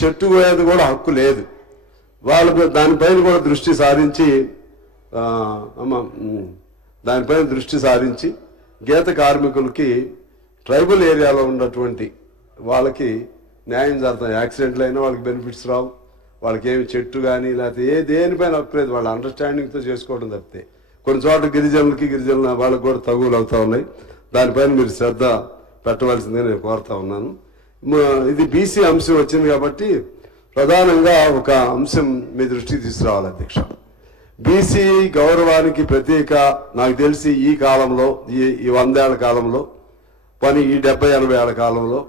చెట్టు కోయేది కూడా హక్కు లేదు. వాళ్ళు దానిపైన కూడా దృష్టి సారించి గీత కార్మికులకి ట్రైబల్ ఏరియాలో ఉన్నటువంటి వాళ్ళకి న్యాయం జరుగుతుంది. యాక్సిడెంట్లు అయినా వాళ్ళకి బెనిఫిట్స్ రావు, వాళ్ళకి ఏమి చెట్టు కానీ లేకపోతే దేనిపైన హక్కు లేదు. వాళ్ళ అండర్స్టాండింగ్తో చేసుకోవడం తప్పితే కొన్ని చోట్ల గిరిజనుల వాళ్ళకి కూడా తగువులు అవుతూ ఉన్నాయి. దానిపైన మీరు శ్రద్ధ పెట్టవలసిందే నేను కోరుతా ఉన్నాను. ఇది బీసీ అంశం వచ్చింది కాబట్టి ప్రధానంగా ఒక అంశం మీ దృష్టికి తీసుకురావాలి అధ్యక్ష. బీసీ గౌరవానికి ప్రత్యేక నాకు తెలిసి ఈ కాలంలో ఈ 100 ఏళ్ల కాలంలో ఈ 70-80 ఏళ్ల కాలంలో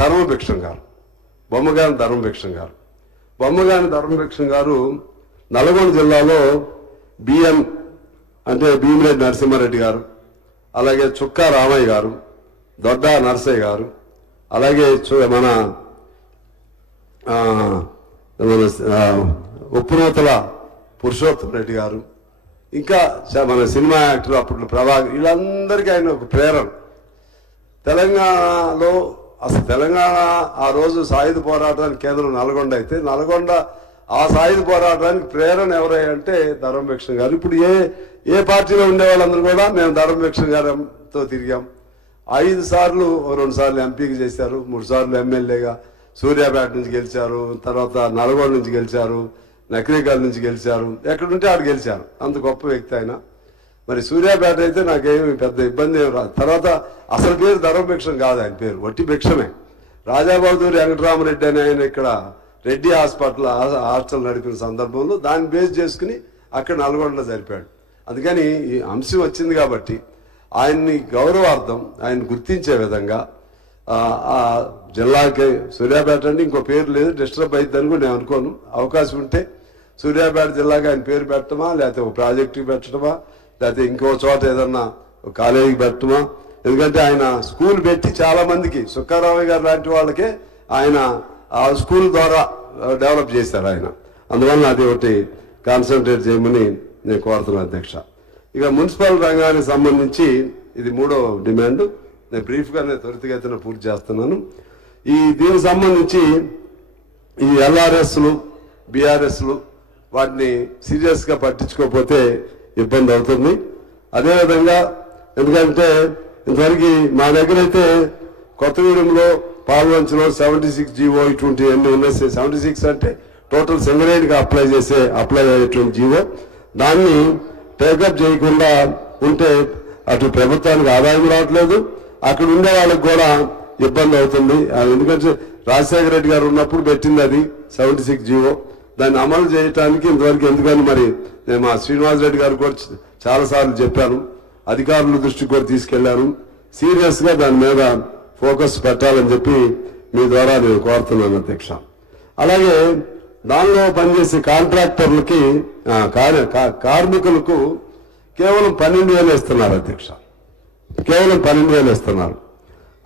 ధర్మభిక్షం గారు బొమ్మగాని ధర్మభిక్షం గారు నల్గొండ జిల్లాలో బిఎన్ అంటే భీమిరెడ్డి నరసింహారెడ్డి గారు, అలాగే చుక్కా రామయ్య గారు, దొడ్డా నరసయ్య గారు, అలాగే మన ఉప్పునూతల పురుషోత్తమ రెడ్డి గారు, ఇంకా మన సినిమా యాక్టర్ అప్పుడు ప్రభాకర్, వీళ్ళందరికీ ఆయన ఒక ప్రేరణ. తెలంగాణలో అసలు తెలంగాణ ఆ రోజు సాయుధ పోరాటానికి కేంద్రం నల్గొండ అయితే నల్గొండ ఆ సాయుధ పోరాటానికి ప్రేరణ ఎవరంటే ధర్మభిక్షం గారు. ఇప్పుడు ఏ పార్టీలో ఉండే వాళ్ళందరూ కూడా మేము ధర్మభిక్షం గారితో తిరిగాం. 5 సార్లు 2 సార్లు ఎంపీకి చేశారు, 3 సార్లు ఎమ్మెల్యేగా సూర్యాపేట నుంచి గెలిచారు, తర్వాత నల్గొండ నుంచి గెలిచారు, నకిరేకల్ నుంచి గెలిచారు, ఎక్కడుంటే ఆడు గెలిచారు. అంత గొప్ప వ్యక్తి ఆయన. మరి సూర్యాపేట అయితే నాకేమి పెద్ద ఇబ్బంది ఏమి రాదు. తర్వాత అసలు పేరు ధర్మభిక్షం కాదు, ఆయన పేరు వట్టి భిక్షమే. రాజాబహదూర్ వెంకటరామరెడ్డి అని ఆయన ఇక్కడ రెడ్డి హాస్టల్ నడిపిన సందర్భంలో దాన్ని బేస్ చేసుకుని అక్కడ నల్గొండలో జరిపాడు. అందుకని ఈ అంశం వచ్చింది కాబట్టి ఆయన్ని గౌరవార్థం ఆయన గుర్తించే విధంగా ఆ జిల్లాకి సూర్యాపేట అంటే ఇంకో పేరు లేదు, డిస్టర్బ్ అయిద్దని కూడా నేను అనుకోను. అవకాశం ఉంటే సూర్యాపేట జిల్లాకి ఆయన పేరు పెట్టడమా, లేకపోతే ఒక ప్రాజెక్టుకి పెట్టడమా, లేకపోతే ఇంకో చోట ఏదన్నా కాలేజీకి పెట్టడమా. ఎందుకంటే ఆయన స్కూల్ పెట్టి చాలా మందికి సుక్కారామయ్య గారు లాంటి వాళ్ళకే ఆయన ఆ స్కూల్ ద్వారా డెవలప్ చేశారు ఆయన. అందువల్ల అది ఒకటి కాన్సన్ట్రేట్ చేయమని నేను కోరుతున్నాను అధ్యక్ష. ఇక మున్సిపల్ రంగానికి సంబంధించి ఇది 3వ డిమాండ్. నేను బ్రీఫ్గానే త్వరితగతిన పూర్తి చేస్తున్నాను. దీనికి సంబంధించి ఈ ఎల్ఆర్ఎస్లు బీఆర్ఎస్లు వాటిని సీరియస్గా పట్టించుకోకపోతే ఇబ్బంది అవుతుంది. అదేవిధంగా ఎందుకంటే ఇంతవరకు మా దగ్గర అయితే కొత్తగూడెంలో పాల్వంచలో 76 జీవో ఇటువంటి ఎన్ని ఉన్నాయి. 76 అంటే టోటల్ సింగరేట్గా అప్లై అయ్యేటువంటి జీవో. దాన్ని టేకప్ చేయకుండా ఉంటే అటు ప్రభుత్వానికి ఆదాయం రావట్లేదు, అక్కడ ఉండే వాళ్ళకి కూడా ఇబ్బంది అవుతుంది. ఎందుకంటే రాజశేఖర రెడ్డి గారు ఉన్నప్పుడు పెట్టింది అది 76 జీవో. దాన్ని అమలు చేయడానికి ఇంతవరకు ఎందుకని మరి నేను మా శ్రీనివాసరెడ్డి గారు కూడా చాలాసార్లు చెప్పాను, అధికారుల దృష్టికి కూడా తీసుకెళ్లాను. సీరియస్గా దాని మీద ఫోకస్ పెట్టాలని చెప్పి మీ ద్వారా నేను కోరుతున్నాను అధ్యక్ష. అలాగే దానిలో పనిచేసే కాంట్రాక్టర్లకి కార్మికులకు కేవలం 12,000 ఇస్తున్నారు అధ్యక్ష, కేవలం 12,000 ఇస్తున్నారు.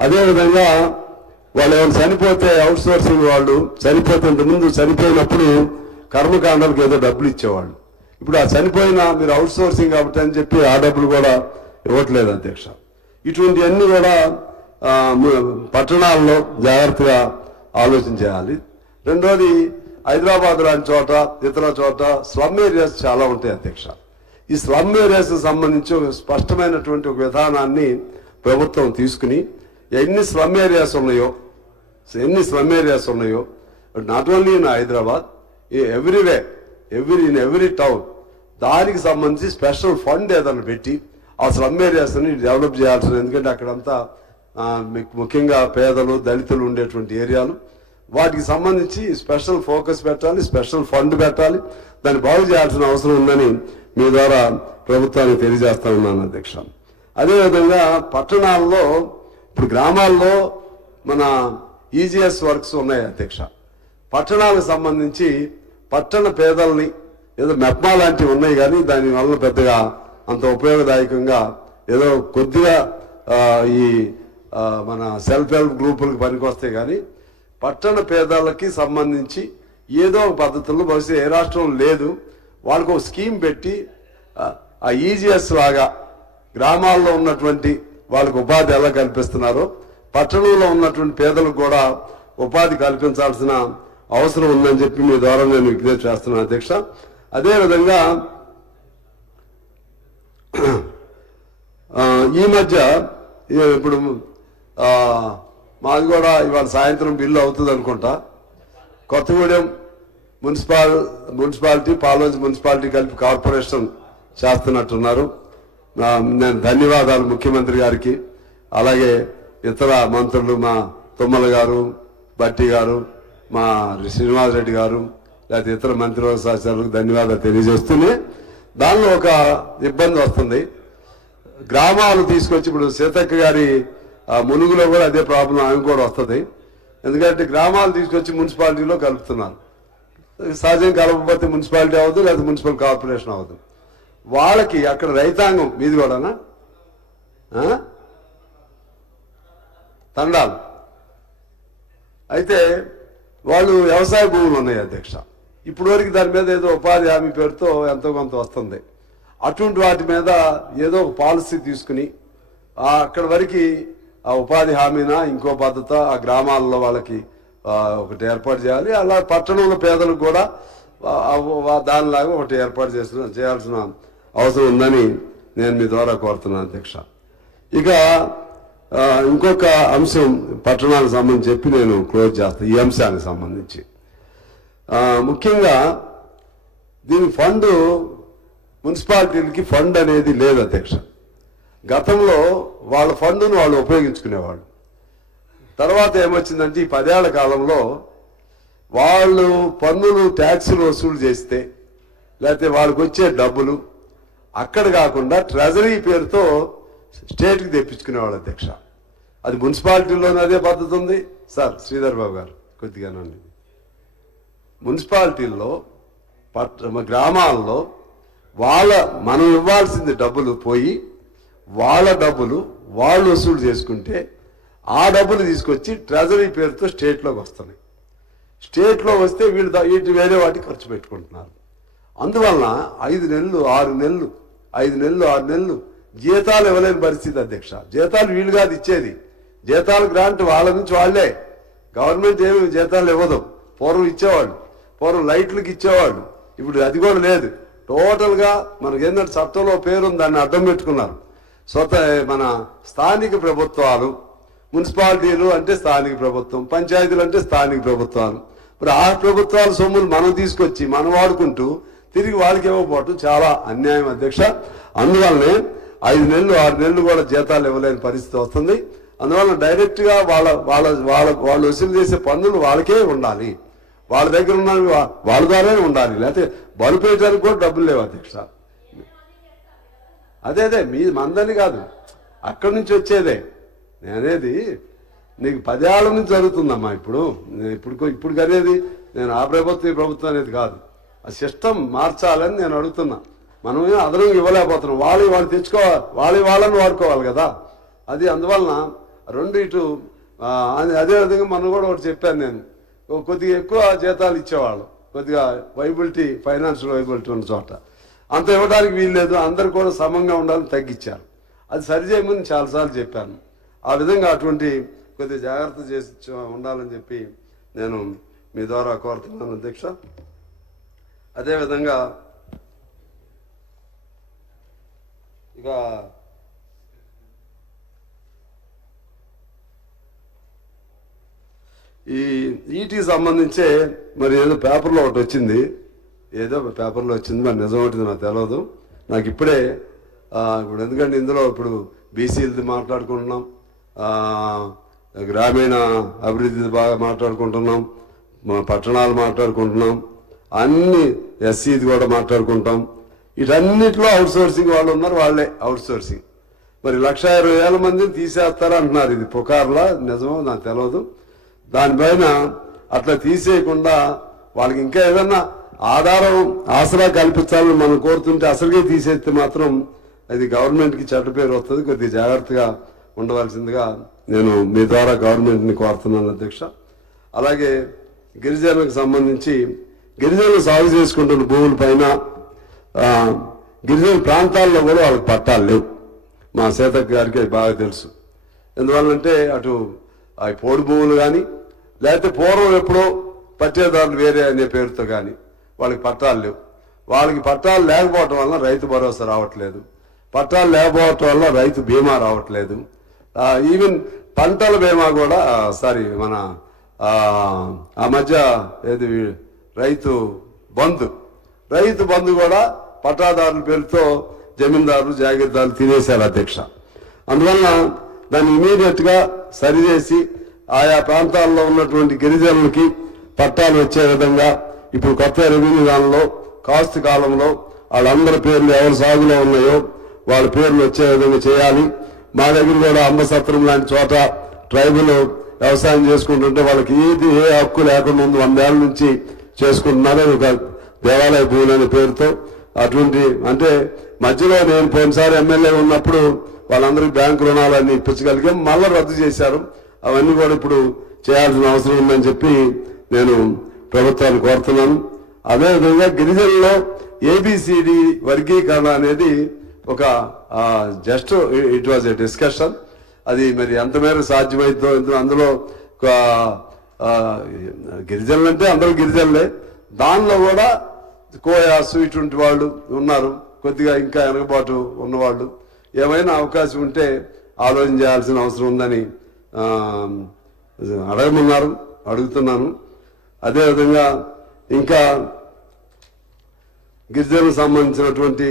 అదేవిధంగా వాళ్ళు ఎవరు చనిపోతే అవుట్ సోర్సింగ్ వాళ్ళు చనిపోతే ఇంతకుముందు చనిపోయినప్పుడు కర్మకాండాలకు ఏదో డబ్బులు ఇచ్చేవాళ్ళు. ఇప్పుడు ఆ చనిపోయిన మీరు అవుట్ సోర్సింగ్ కాబట్టి అని చెప్పి ఆ డబ్బులు కూడా ఇవ్వట్లేదు అధ్యక్ష. ఇటువంటివన్నీ కూడా పట్టణాల్లో జాగ్రత్తగా ఆలోచన చేయాలి. రెండోది హైదరాబాద్ లాంటి చోట ఇతర చోట స్లమ్ ఏరియాస్ చాలా ఉంటాయి అధ్యక్ష. ఈ స్లమ్ ఏరియాస్ సంబంధించి ఒక స్పష్టమైనటువంటి ఒక విధానాన్ని ప్రభుత్వం తీసుకుని ఎన్ని స్లమ్ ఏరియాస్ ఉన్నాయో not only in Hyderabad, every town దానికి సంబంధించి స్పెషల్ ఫండ్ ఏదైనా పెట్టి ఆ స్లమ్ ఏరియాస్ని డెవలప్ చేయాల్సింది. ఎందుకంటే అక్కడంతా ముఖ్యంగా పేదలు దళితులు ఉండేటువంటి ఏరియాలు. వాటికి సంబంధించి స్పెషల్ ఫోకస్ పెట్టాలి, స్పెషల్ ఫండ్ పెట్టాలి, దాన్ని బాగు చేయాల్సిన అవసరం ఉందని మీ ద్వారా ప్రభుత్వానికి తెలియజేస్తా ఉన్నాను అధ్యక్ష. అదేవిధంగా పట్టణాల్లో ఇప్పుడు గ్రామాల్లో మన ఈజీఎస్ వర్క్స్ ఉన్నాయి అధ్యక్ష. పట్టణాలకు సంబంధించి పట్టణ పేదల్ని ఏదో మెప్మా లాంటివి ఉన్నాయి కానీ దానివల్ల పెద్దగా అంత ఉపయోగదాయకంగా ఏదో కొద్దిగా ఈ మన సెల్ఫ్ హెల్ప్ గ్రూపులకు పనికొస్తాయి కానీ పట్టణ పేదలకి సంబంధించి ఏదో ఒక పద్ధతుల్లో బహుశా ఏ రాష్ట్రం లేదు, వాళ్ళకు ఒక స్కీమ్ పెట్టి ఆ ఈజీఎస్ లాగా గ్రామాల్లో ఉన్నటువంటి వాళ్ళకు ఉపాధి ఎలా కల్పిస్తున్నారో పట్టణంలో ఉన్నటువంటి పేదలకు కూడా ఉపాధి కల్పించాల్సిన అవసరం ఉందని చెప్పి మీ ద్వారా నేను విజ్ఞప్తి చేస్తున్నాను అధ్యక్ష. అదేవిధంగా ఈ మధ్య ఇప్పుడు మాది కూడా ఇవాళ సాయంత్రం బిల్లు అవుతుంది అనుకుంటా. కొత్తగూడెం మున్సిపాలిటీ పాల్వంచ మున్సిపాలిటీ కలిపి కార్పొరేషన్ చేస్తున్నట్టున్నారు. నేను ధన్యవాదాలు ముఖ్యమంత్రి గారికి, అలాగే ఇతర మంత్రులు మా తుమ్మల గారు, బట్టి గారు, మా శ్రీనివాసరెడ్డి గారు, లేకపోతే ఇతర మంత్రివర్గ సహచరులకు ధన్యవాదాలు తెలియజేస్తూనే దానిలో ఒక ఇబ్బంది వస్తుంది. గ్రామాలు తీసుకొచ్చి ఇప్పుడు సీతక్క గారి మునుగులో కూడా అదే ప్రాబ్లం ఆమె కూడా వస్తుంది. ఎందుకంటే గ్రామాలు తీసుకొచ్చి మున్సిపాలిటీలో కలుపుతున్నారు. సహజంగా కలపకపోతే మున్సిపాలిటీ అవ్వదు, లేదా మున్సిపల్ కార్పొరేషన్ అవ్వదు. వాళ్ళకి అక్కడ రైతాంగం మీది కూడానా తండాలు అయితే వాళ్ళు వ్యవసాయ భూములు ఉన్నాయి అధ్యక్ష. ఇప్పటి వరకు దాని మీద ఏదో ఉపాధి హామీ పేరుతో ఎంతో కొంత వస్తుంది. అటువంటి వాటి మీద ఏదో ఒక పాలసీ తీసుకుని అక్కడ వరకు ఆ ఉపాధి హామీనా ఇంకో పద్ధత ఆ గ్రామాల్లో వాళ్ళకి ఒకటి ఏర్పాటు చేయాలి. అలా పట్టణంలో పేదలకు కూడా దానిలాగా ఒకటి ఏర్పాటు చేయాల్సిన అవసరం ఉందని నేను మీ ద్వారా కోరుతున్నాను అధ్యక్ష. ఇక ఇంకొక అంశం పట్టణాలకు సంబంధించి చెప్పి నేను క్లోజ్ చేస్తాను. ఈ అంశానికి సంబంధించి ముఖ్యంగా దీని ఫండ్ మున్సిపాలిటీలకి ఫండ్ అనేది లేదు అధ్యక్ష. గతంలో వాళ్ళ ఫండ్ను వాళ్ళు ఉపయోగించుకునేవాళ్ళు. తర్వాత ఏమొచ్చిందంటే ఈ 10 ఏళ్ల కాలంలో వాళ్ళు పన్నులు ట్యాక్సులు వసూలు చేస్తే లేకపోతే వాళ్ళకి వచ్చే డబ్బులు అక్కడ కాకుండా ట్రెజరీ పేరుతో స్టేట్కి తెప్పించుకునేవాళ్ళు అధ్యక్ష. అది మున్సిపాలిటీలోనే అదే పద్ధతి ఉంది సార్. శ్రీధర్ బాబు గారు కొద్దిగానండి. మున్సిపాలిటీల్లో గ్రామాల్లో మనం ఇవ్వాల్సింది డబ్బులు పోయి వాళ్ళ డబ్బులు వాళ్ళు వసూలు చేసుకుంటే ఆ డబ్బులు తీసుకొచ్చి ట్రెజరీ పేరుతో స్టేట్లోకి వస్తున్నాయి. స్టేట్లో వస్తే వీటి వేరే వాటికి ఖర్చు పెట్టుకుంటున్నారు. అందువలన 5 నెలలు 6 నెలలు 5 నెలలు 6 నెలలు జీతాలు ఇవ్వలేని పరిస్థితి అధ్యక్ష. జీతాలు వీళ్ళు కాదు ఇచ్చేది, జీతాలు గ్రాంట్ వాళ్ళ నుంచి వాళ్లే. గవర్నమెంట్ ఏమి జీతాలు ఇవ్వదు. పూర్వం ఇచ్చేవాళ్ళు, పూర్వం లైట్లకి ఇచ్చేవాళ్ళు. ఇప్పుడు అది కూడా లేదు. టోటల్గా మనకి ఏంటంటే చట్టంలో పేరుంది, దాన్ని అడ్డం పెట్టుకున్నారు. మన స్థానిక ప్రభుత్వాలు, మున్సిపాలిటీలు అంటే స్థానిక ప్రభుత్వం, పంచాయతీలు అంటే స్థానిక ప్రభుత్వాలు. మరి ఆ ప్రభుత్వాల సొమ్ములు మనం తీసుకొచ్చి మనం వాడుకుంటూ తిరిగి వాళ్ళకి ఇవ్వకపోవటం చాలా అన్యాయం అధ్యక్ష. అందువల్లనే 5 నెలలు 6 నెలలు కూడా జీతాలు ఇవ్వలేని పరిస్థితి వస్తుంది. అందువల్ల డైరెక్ట్గా వాళ్ళు వసూలు చేసే పన్నులు వాళ్ళకే ఉండాలి, వాళ్ళ దగ్గర ఉన్న వాళ్ళ ద్వారానే ఉండాలి. లేకపోతే బలుపు వేయడానికి కూడా డబ్బులు లేవు అధ్యక్ష. అదే మందని కాదు, అక్కడి నుంచి వచ్చేదే. నేనేది నీకు 10 ఏళ్ల నుంచి జరుగుతుందమ్మా. ఇప్పుడు అనేది నేను ఆ ప్రభుత్వం ఈ ప్రభుత్వం అనేది కాదు. ఆ సిస్టమ్ మార్చాలని నేను అడుగుతున్నా. మనం అదనంగా ఇవ్వలేకపోతున్నాం. వాళ్ళు తెచ్చుకోవాలి, వాళ్ళని వాడుకోవాలి కదా. అది అందువలన రెండు ఇటు అదేవిధంగా మనం కూడా ఒకటి చెప్పాను నేను, కొద్దిగా ఎక్కువ జీతాలు ఇచ్చేవాళ్ళు, కొద్దిగా ఫైనాన్షియల్ వైబిలిటీ ఉన్న చోట అంత ఇవ్వడానికి వీల్లేదు, అందరు కూడా సమంగా ఉండాలని తగ్గించారు. అది సరిచేయమని చాలాసార్లు చెప్పాను. ఆ విధంగా అటువంటి కొద్దిగా జాగ్రత్త చేసి ఉండాలని చెప్పి నేను మీ ద్వారా కోరుతున్నాను అధ్యక్ష. అదేవిధంగా ఇక ఈ ఈటీకి సంబంధించే మరి ఏదో పేపర్లో ఒకటి వచ్చింది, మరి నిజం ఒకటి నాకు తెలియదు. నాకు ఇప్పుడే ఇప్పుడు ఎందుకంటే ఇందులో ఇప్పుడు బీసీలది మాట్లాడుకుంటున్నాం, గ్రామీణ అభివృద్ధి బాగా మాట్లాడుకుంటున్నాం, పట్టణాలు మాట్లాడుకుంటున్నాం, అన్ని ఎస్సీది కూడా మాట్లాడుకుంటాం. వీటన్నిటిలో అవుట్ సోర్సింగ్ వాళ్ళు ఉన్నారు, వాళ్ళే అవుట్ సోర్సింగ్. మరి 1,20,000 మందిని తీసేస్తారు అంటున్నారు. ఇది పుకార్లా నిజమో నాకు తెలియదు. దానిపైన అట్లా తీసేయకుండా వాళ్ళకి ఇంకా ఏదన్నా ఆసరా కల్పించాలని మనం కోరుతుంటే అసలుగే తీసేస్తే మాత్రం అది గవర్నమెంట్కి చెడ్డ పేరు వస్తుంది. కొద్దిగా జాగ్రత్తగా ఉండవలసిందిగా నేను మీ ద్వారా గవర్నమెంట్ని కోరుతున్నాను అధ్యక్ష. అలాగే గిరిజనులకు సంబంధించి గిరిజనులు సాగు చేసుకుంటున్న భూముల పైన గిరిజన ప్రాంతాల్లో కూడా వాళ్ళకి పట్టాలు లేవు. మా సీతక్క గారికి బాగా తెలుసు. ఎందువల్లంటే అటు పోడు భూములు కానీ లేకపోతే పూర్వం ఎప్పుడో పట్టేదారులు వేరే అనే పేరుతో కానీ వాళ్ళకి పట్టాలు లేవు. వాళ్ళకి పట్టాలు లేకపోవటం వల్ల రైతు భరోసా రావట్లేదు, పట్టాలు లేకపోవటం వల్ల రైతు బీమా రావట్లేదు. ఈవెన్ పంటల బీమా కూడా మన ఆ మధ్య ఏది రైతు బంధు కూడా పట్టాదారుల పేరుతో జమీందారులు జాగీర్దారులు తినేశారు అధ్యక్ష. అందువలన దాన్ని ఇమీడియట్ గా సరిచేసి ఆయా ప్రాంతాల్లో ఉన్నటువంటి గిరిజనులకి పట్టాలు వచ్చే విధంగా ఇప్పుడు కొత్త రెవెన్యూ దానిలో కాస్తు కాలంలో వాళ్ళందరి పేర్లు ఎవరి సాగులో ఉన్నాయో వాళ్ళ పేర్లు వచ్చే విధంగా చేయాలి. మా దగ్గర కూడా అంబసత్రం లాంటి చోట ట్రైబల్ వ్యవసాయం చేసుకుంటుంటే వాళ్ళకి ఏ హక్కు లేకుండా 100 ఏళ్ళ నుంచి చేసుకుంటున్నారు ఒక దేవాలయ భూములు అనే పేరుతో. అటువంటి అంటే మధ్యలో నేను పోయినసారి ఎమ్మెల్యే ఉన్నప్పుడు వాళ్ళందరికీ బ్యాంకు రుణాలన్నీ ఇప్పించగలిగాం, మళ్ళీ రద్దు చేశారు. అవన్నీ కూడా ఇప్పుడు చేయాల్సిన అవసరం ఉందని చెప్పి నేను ప్రభుత్వాన్ని కోరుతున్నాను. అదేవిధంగా గిరిజనుల్లో ఏబిసిడి వర్గీకరణ అనేది ఒక just it was a discussion. అది మరి ఎంత మేరకు సాధ్యమైందో అందులో గిరిజనులు అంటే అందరూ గిరిజనులే, దానిలో కూడా కోయాసు ఇటువంటి వాళ్ళు ఉన్నారు, కొద్దిగా ఇంకా వెనకబాటు ఉన్నవాళ్ళు. ఏమైనా అవకాశం ఉంటే ఆలోచన చేయాల్సిన అవసరం ఉందని అడుగుతున్నాను. అదేవిధంగా ఇంకా గిరిజనులకు సంబంధించినటువంటి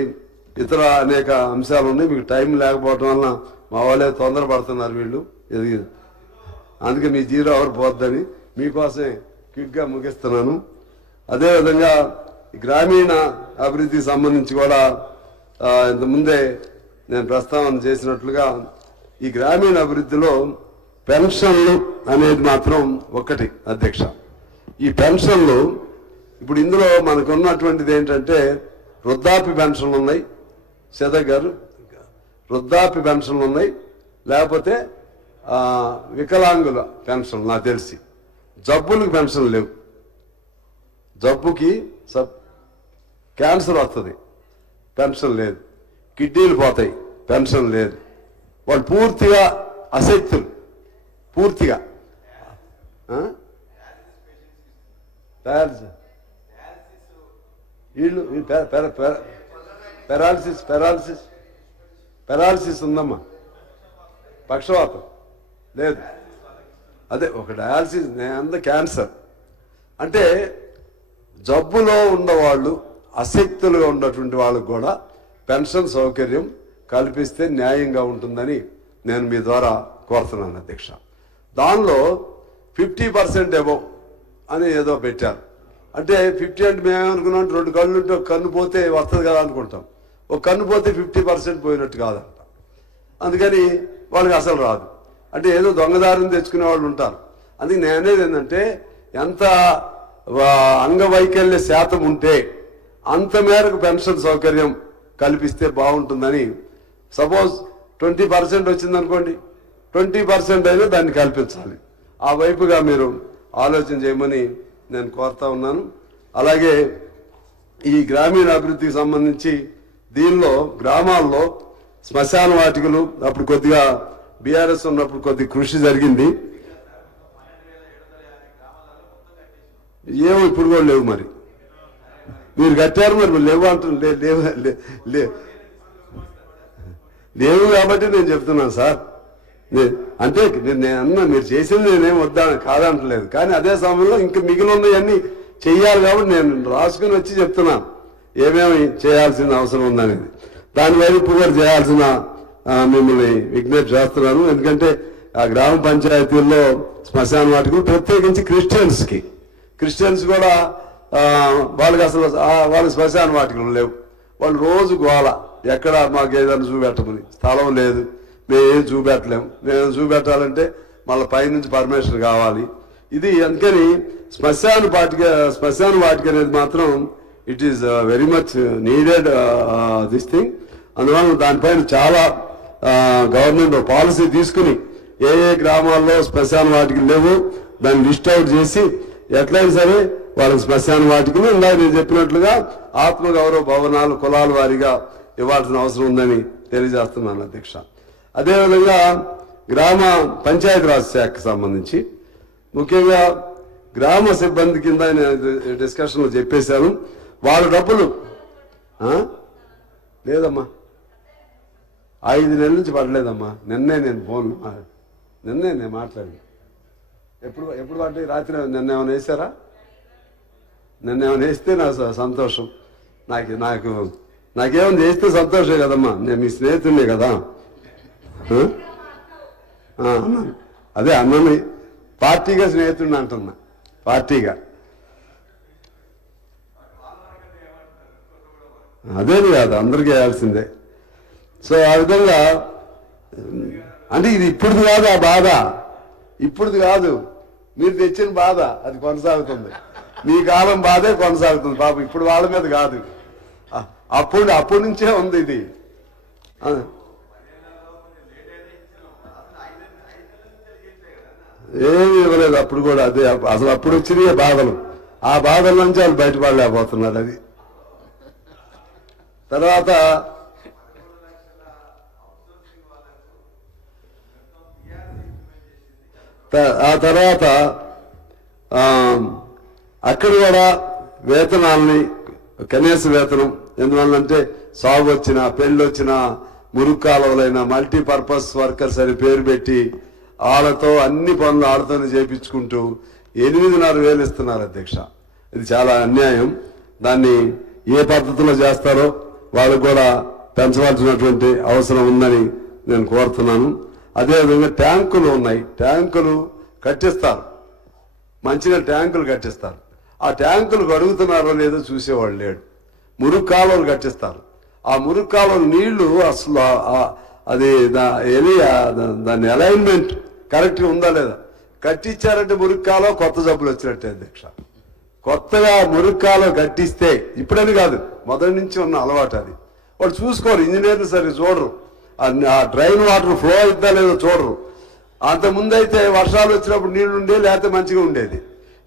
ఇతర అనేక అంశాలు ఉన్నాయి. మీకు టైం లేకపోవటం వలన మా వాళ్ళే తొందరపడుతున్నారు వీళ్ళు, అందుకే మీ 0 అవర్ పోద్దని మీకోసమే క్విక్గా ముగిస్తున్నాను. అదేవిధంగా గ్రామీణ అభివృద్ధికి సంబంధించి కూడా ఇంతకుముందే నేను ప్రస్తావన చేసినట్లుగా ఈ గ్రామీణ అభివృద్ధిలో పెన్షన్లు అనేది మాత్రం ఒకటి అధ్యక్ష. ఈ పెన్షన్లు ఇప్పుడు ఇందులో మనకు ఉన్నటువంటిది ఏంటంటే వృద్ధాప్య పెన్షన్లు ఉన్నాయి, సేదక్ గారు వృద్ధాప్య పెన్షన్లు ఉన్నాయి, లేకపోతే వికలాంగుల పెన్షన్లు నాకు తెలిసి. జబ్బులకు పెన్షన్ లేవు, జబ్బుకి క్యాన్సర్ వస్తుంది పెన్షన్ లేదు, కిడ్నీలు పోతాయి పెన్షన్ లేదు. వాళ్ళు పూర్తిగా అశక్తులు, పూర్తిగా వీళ్ళు పెరాలసిస్ ఉందమ్మా, పక్షవాతం లేదు, అదే ఒక డయాలసిస్ అంత క్యాన్సర్. అంటే జబ్బులో ఉన్నవాళ్ళు అశక్తులుగా ఉన్నటువంటి వాళ్ళకు కూడా పెన్షన్ సౌకర్యం కల్పిస్తే న్యాయంగా ఉంటుందని నేను మీ ద్వారా కోరుతున్నాను అధ్యక్ష. దానిలో 50% అబోవ్ అని ఏదో పెట్టారు. అంటే 50 అంటే మేమేమనుకున్నాం, 2 కళ్ళు ఉంటే ఒక కన్ను పోతే వస్తుంది కదా అనుకుంటాం. ఒక కన్ను పోతే 50% పోయినట్టు కాదంట. అందుకని వాళ్ళకి అసలు రాదు. అంటే ఏదో దొంగదారిని తెచ్చుకునే వాళ్ళు ఉంటారు. అందుకే నేను అనేది ఏంటంటే ఎంత అంగవైకల్య శాతం ఉంటే అంత మేరకు పెన్షన్ సౌకర్యం కల్పిస్తే బాగుంటుందని. సపోజ్ 20% వచ్చిందనుకోండి, 20% అయినా దాన్ని కల్పించాలి. ఆ వైపుగా మీరు ఆలోచన చేయమని నేను కోరుతా ఉన్నాను. అలాగే ఈ గ్రామీణ అభివృద్ధికి సంబంధించి దీనిలో గ్రామాల్లో శ్మశాన వాటికలు అప్పుడు కొద్దిగా బీఆర్ఎస్ ఉన్నప్పుడు కొద్ది కృషి జరిగింది. ఏమో ఇప్పుడు కూడా లేవు, మరి మీరు కట్టారు మరి లేవు అంటున్నారు. లేవు కాబట్టి నేను చెప్తున్నాను సార్. అంటే నేను అన్నా మీరు చేసింది నేనేం వద్దా కాదంటలేదు, కానీ అదే సమయంలో ఇంకా మిగిలిన ఉన్నవన్నీ చెయ్యాలి కాబట్టి నేను రాసుకుని వచ్చి చెప్తున్నాను ఏమేమి చేయాల్సిన అవసరం ఉందనేది. దాని వైపు కూడా చేయాల్సిన మిమ్మల్ని విజ్ఞప్తి చేస్తున్నాను. ఎందుకంటే ఆ గ్రామ పంచాయతీల్లో శ్మశాన వాటికలు ప్రత్యేకించి క్రిస్టియన్స్ కూడా వాళ్ళకి అసలు వాళ్ళకి శ్మశాన వాటికలు లేవు. వాళ్ళు రోజు గోల, ఎక్కడ మాకు ఏదైనా చూపెట్టమని, స్థలం లేదు, మేము ఏం చూపెట్టలేము, మేము చూపెట్టాలంటే మళ్ళీ పైనుంచి పర్మిషన్ కావాలి. ఇది అందుకని శ్మశాన వాటిక అనేది మాత్రం it is very much needed this thing. అందువల్ల దానిపైన చాలా గవర్నమెంట్ పాలసీ తీసుకుని ఏ గ్రామాల్లో శ్మశాన వాటికలు లేవు దాన్ని లిస్ట్ అవుట్ చేసి ఎట్లయినా సరే వాళ్ళకి శ్మశాన వాటికలు ఇందాక నేను చెప్పినట్లుగా ఆత్మగౌరవ భవనాలు కులాల వారీగా ఇవ్వాల్సిన అవసరం ఉందని తెలియజేస్తున్నాను అధ్యక్ష. అదేవిధంగా గ్రామ పంచాయతీరాజ్ శాఖకు సంబంధించి ముఖ్యంగా గ్రామ సిబ్బంది కింద నేను డిస్కషన్లో చెప్పేశాను. వాళ్ళ డబ్బులు లేదమ్మా, 5 నెలల నుంచి పడలేదమ్మా. నిన్నే నేను మాట్లాడి ఎప్పుడు పడ్డాయి? రాత్రి నిన్నేమైనా వేసారా? నిన్నేమైనా వేస్తే నా సంతోషం. నాకేమైనా వేస్తే సంతోషం కదమ్మా. నేను మీ స్నేహితుడినే కదా. అదే అన్నని పార్టీగా స్నేహితుడిని అంటున్నా, పార్టీగా. అదేది కాదు, అందరికీ వేయాల్సిందే. సో ఆ విధంగా అంటే ఇది ఇప్పుడుది కాదు, ఆ బాధ ఇప్పుడుది కాదు. మీరు తెచ్చిన బాధ అది కొనసాగుతుంది. మీ కాలం బాధే కొనసాగుతుంది పాపం. ఇప్పుడు వాళ్ళ మీద కాదు, అప్పటి నుంచే ఉంది ఇది. ఏమి ఇవ్వలేదు అప్పుడు కూడా. అదే అసలు అప్పుడు వచ్చినాయి బాధలు. ఆ బాధల నుంచి వాళ్ళు బయటపడలేకపోతున్నారు. అది తర్వాత అక్కడ కూడా వేతనాలని, కనీస వేతనం ఎందువల్లంటే సాగు వచ్చినా, పెళ్లి వచ్చినా, మురుగు కాలువలైనా మల్టీపర్పస్ వర్కర్స్ అని పేరు పెట్టి వాళ్ళతో అన్ని పనులు వాళ్ళతోనే చేయించుకుంటూ 8,500 ఇస్తున్నారు అధ్యక్ష. ఇది చాలా అన్యాయం. దాన్ని ఏ పద్ధతిలో చేస్తారో వాళ్ళు కూడా పెంచవలసినటువంటి అవసరం ఉందని నేను కోరుతున్నాను. అదేవిధంగా ట్యాంకులు ఉన్నాయి, ట్యాంకులు కట్టిస్తారు, మంచిగా ట్యాంకులు కట్టిస్తారు. ఆ ట్యాంకులు కడుగుతున్నారో లేదో చూసేవాళ్ళు లేడు. మురుగు కాలువలు కట్టిస్తారు. ఆ మురుగు కాలువల నీళ్లు అసలు అది దాని అలైన్మెంట్ కరెక్ట్గా ఉందా లేదా? కట్టించారంటే మురుగు కాలువ కొత్త జబ్బులు వచ్చినట్టే అధ్యక్ష. కొత్తగా మురుగు కాలువ కట్టిస్తే, ఇప్పుడని కాదు, మొదటి నుంచి ఉన్న అలవాటు అది. వాళ్ళు చూసుకోరు, ఇంజనీర్లు సరే చూడరు. ఆ డ్రైన్ వాటర్ ఫ్లో అవుతుందా లేదో చూడరు. అంతకుముందైతే వర్షాలు వచ్చినప్పుడు నీళ్లు ఉండేది, లేకపోతే మంచిగా ఉండేది.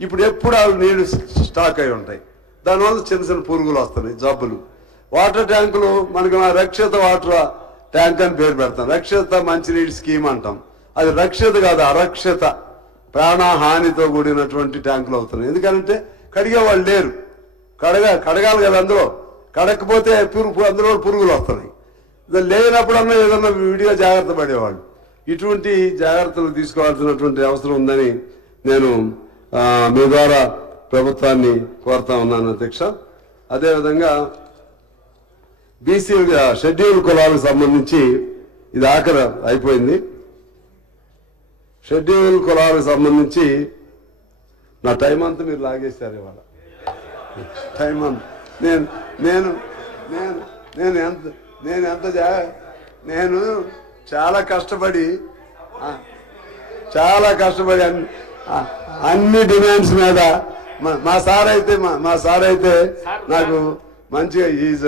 ఇప్పుడు ఎప్పుడు ఆ నీళ్లు స్టాక్ అయి ఉంటాయి. దానివల్ల చిన్న చిన్న పురుగులు వస్తున్నాయి, జబ్బులు. వాటర్ ట్యాంకులు మనకి రక్షిత వాటర్ ట్యాంక్ అని పేరు పెడతాం. రక్షిత మంచినీటి స్కీమ్ అంటాం. అది రక్షిత కాదు, అరక్షిత, ప్రాణహానితో కూడినటువంటి ట్యాంకులు అవుతున్నాయి. ఎందుకంటే కడిగే వాళ్ళు లేరు. కడగాలి కదా, అందులో కడకపోతే అందులో పురుగులు వస్తున్నాయి. లేనప్పుడన్నా ఏదన్నా విడిగా జాగ్రత్త పడేవాళ్ళు. ఇటువంటి జాగ్రత్తలు తీసుకోవాల్సినటువంటి అవసరం ఉందని నేను మీ ద్వారా ప్రభుత్వాన్ని కోరుతా ఉన్నాను అధ్యక్ష. అదేవిధంగా బీసీ షెడ్యూల్ కులాలకు సంబంధించి ఇది ఆఖరి అయిపోయింది. షెడ్యూల్ కులాలకు సంబంధించి నా టైం అంతా మీరు లాగేశారు ఇవాళ. టైం అంతా నేను చాలా కష్టపడి అన్ని డిమాండ్స్ మీద మా సార్ అయితే నాకు మంచిగా ఈజ్